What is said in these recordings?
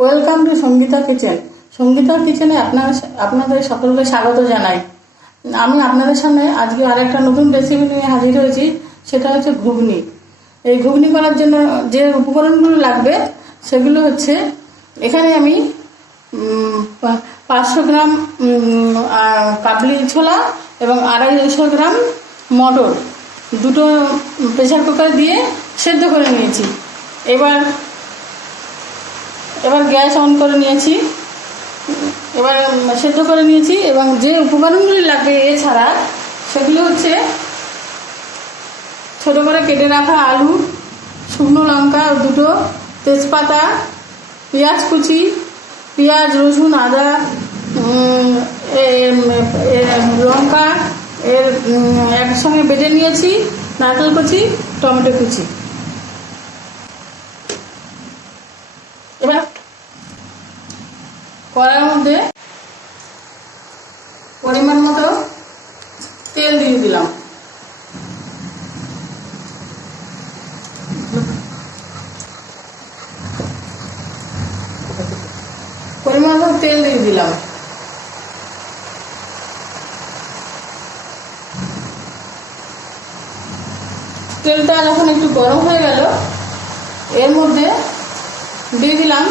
Welcome to Sangeeta kitchen. Sangeeta কিচেনে আপনাদের সকলকে স্বাগত জানাই। আমি আপনাদের সামনে আজকে আরেকটা নতুন রেসিপি নিয়ে হাজির হয়েছি, সেটা হচ্ছে ঘুগনি। এই ঘুগনি করার জন্য যে উপকরণগুলো লাগবে সেগুলো হচ্ছে, এখানে আমি 500 গ্রাম কাবলি ছোলা এবং 250 গ্রাম মটর দুটো প্রেসার কুকার দিয়ে সেদ্ধ করে নিয়েছি। এবার গ্যাস অন করে নিয়েছি, এবার সেদ্ধ করে নিয়েছি। এবং যে উপকরণগুলি লাগবে এছাড়া সেগুলো হচ্ছে ছোটো করে কেটে রাখা আলু, শুকনো লঙ্কা দুটো, তেজপাতা, পেঁয়াজ কুচি, পেঁয়াজ, রসুন, আদা, লঙ্কা একসঙ্গে বেটে নিয়েছি, নারকেল কুচি, টমেটো কুচি। এবার কড়াইয়ের মধ্যে পরিমাণ মতো তেল দিয়ে দিলাম। পরিমাণ মতো তেল দিয়ে দিলাম। তেলটা যখন একটু গরম হয়ে গেল, এর মধ্যে দিয়ে দিলাম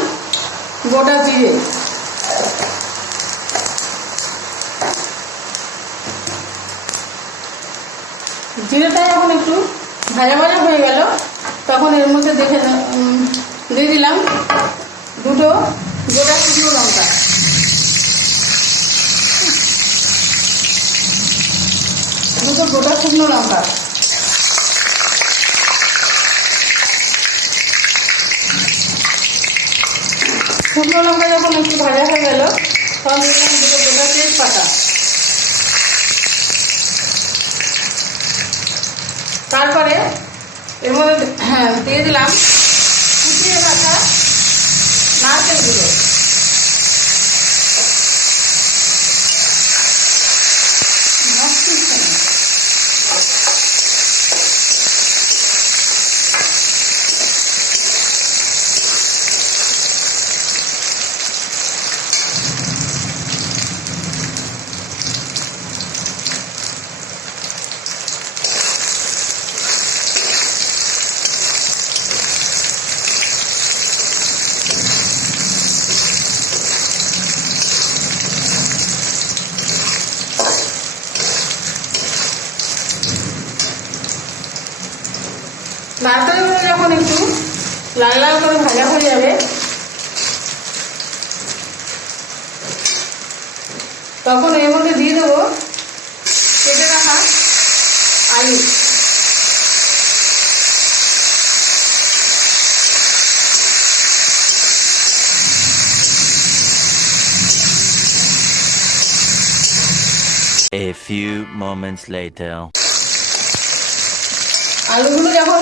গোটা জিরে। জিরেটা যখন একটু ভাজা ভাজা হয়ে গেল, তখন এর মধ্যে দিয়ে দিলাম দুটো গোটা শুকনো লঙ্কা। শুকনো লঙ্কা যখন একটু ভাজা হয়ে গেল, তখন দিলাম দুটো গোটা তেজপাতা। তারপরে এর মধ্যে দিয়ে দিলাম কুচিয়ে রাখা নারকেলগুলো। নারকেলগুলো যখন একটু লাল লাল করে ভাজা হয়ে যাবে, তখন এর মধ্যে দিয়ে দেবো কেটে রাখা আলু। A few moments later. আলুগুলো যখন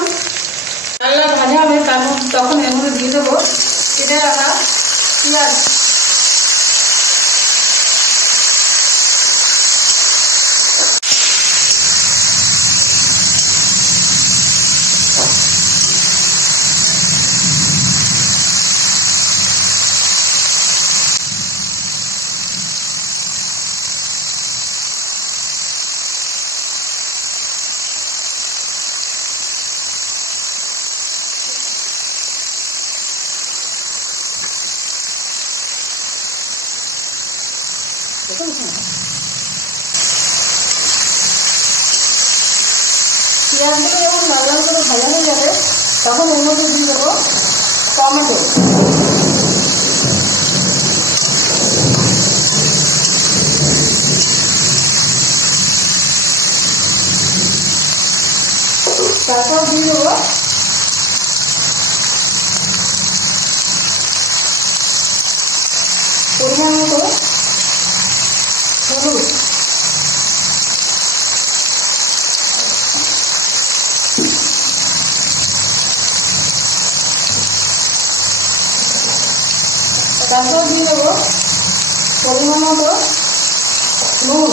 লাল লাল ভাজা হবে, তখন এর মধ্যে দিয়ে দেবো কেটে রাখা পেঁয়াজ। পেঁয়াজগুলো যখন লাল লাল করে ভাজা হয়ে যাবে, তখন এর মধ্যে দিয়ে দেবো টমেটো। তারপর দিয়ে দেবো পরিমাণ মতো হলুদ। তারপর দিয়ে দেবো পরিমাণ মতো নুন।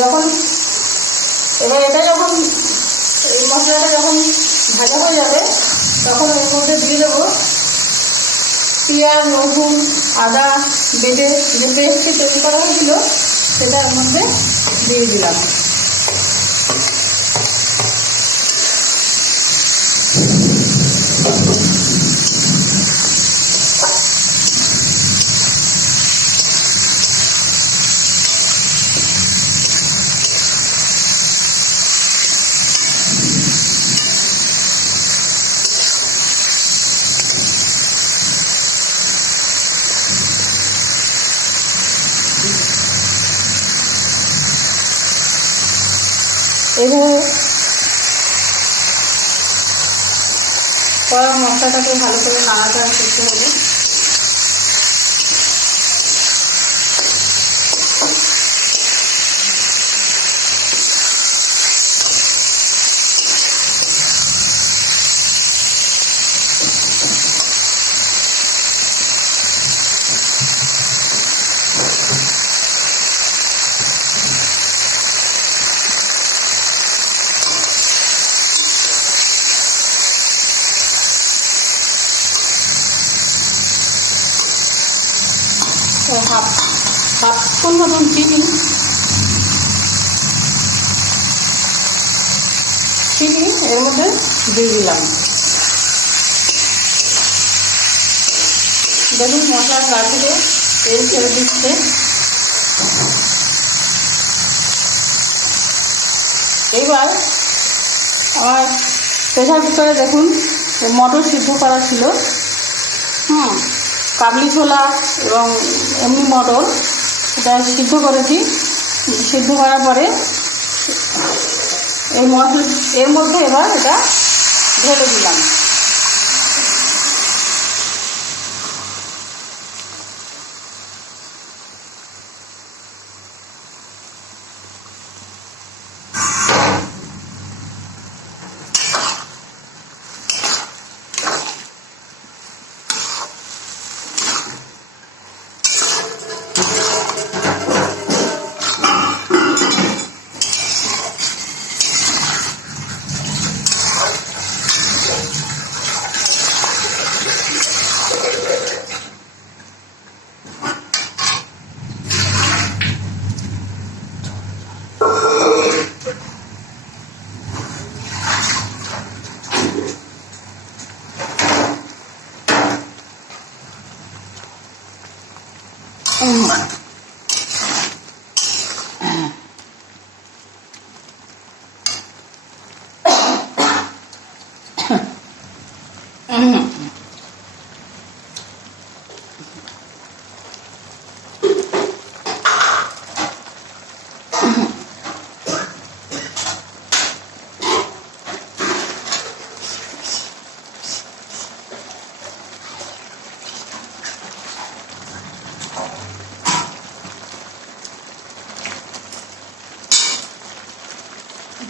যখন এবার এটা যখন এই মশলাটা যখন ভাজা হয়ে যাবে তখন এর মধ্যে দিয়ে দেবো পেঁয়াজ, রসুন, আদা বেটে যে পেস্টটি তৈরি করা হয়েছিল সেটা এর মধ্যে দিয়ে দিলাম। এইভাবে কড়া মশলাটাকে ভালো করে নাড়াচাড়া করতে হবে। হাফ স্পুন মতন চিনি এর মধ্যে দিয়ে দিলাম। দেখুন মশলার গা থেকে তেল ছেড়ে দিচ্ছে। এইবার আমার প্রেসার কুকারে দেখুন মটর সিদ্ধ করা ছিল, কাবলি ছোলা এবং এমনি মটর এটা সিদ্ধ করেছি। সিদ্ধ করার পরে এর মধ্যে এবার এটা ঢেলে দিলাম।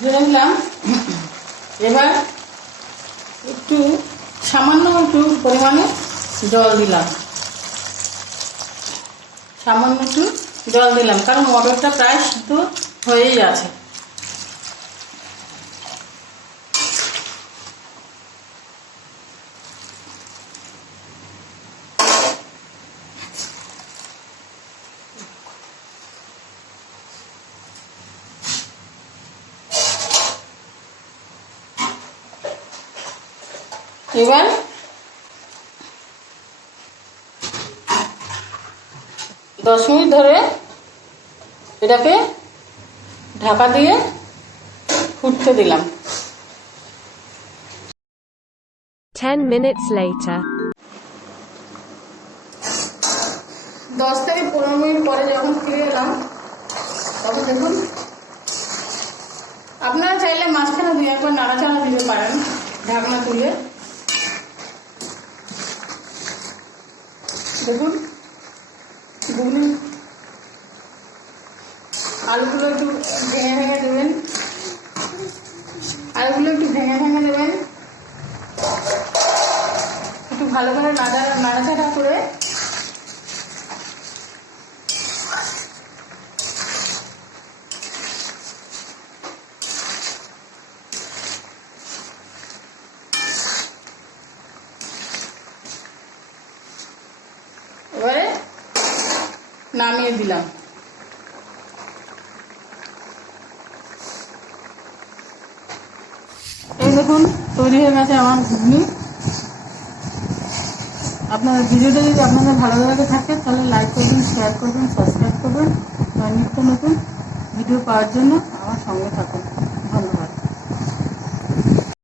ধরে নিলাম। এবার একটু সামান্য একটু পরিমাণে জল দিলাম, কারণ মটরটা প্রায় সিদ্ধ হয়েই আছে। এবার 10 মিনিট ধরে এটাকে ঢাকা দিয়ে ফুটতে দিলাম। 10 minutes later. 10 থেকে 15 মিনিট পরে যখন ফিরে এলাম তখন দেখুন, আপনারা চাইলে মাঝখানে 2-1 নাড়াচাড়া দিতে পারেন ঢাকনা তুলে। দেখুন ঘুগনি আলুগুলো একটু ভেঙে ভেঙে দেবেন, একটু ভালো করে নাড়াচাড়া করে নামিয়ে দিলাম। এই দেখুন তৈরি হয়ে গেছে আমার ঘুগনি। আপনার ভিডিওটা যদি আপনাদের ভালো লাগে থাকে তাহলে লাইক করবেন, শেয়ার করবেন, সাবস্ক্রাইব করবেন। নিত্য নতুন ভিডিও পাওয়ার জন্য আমার সঙ্গে থাকুন।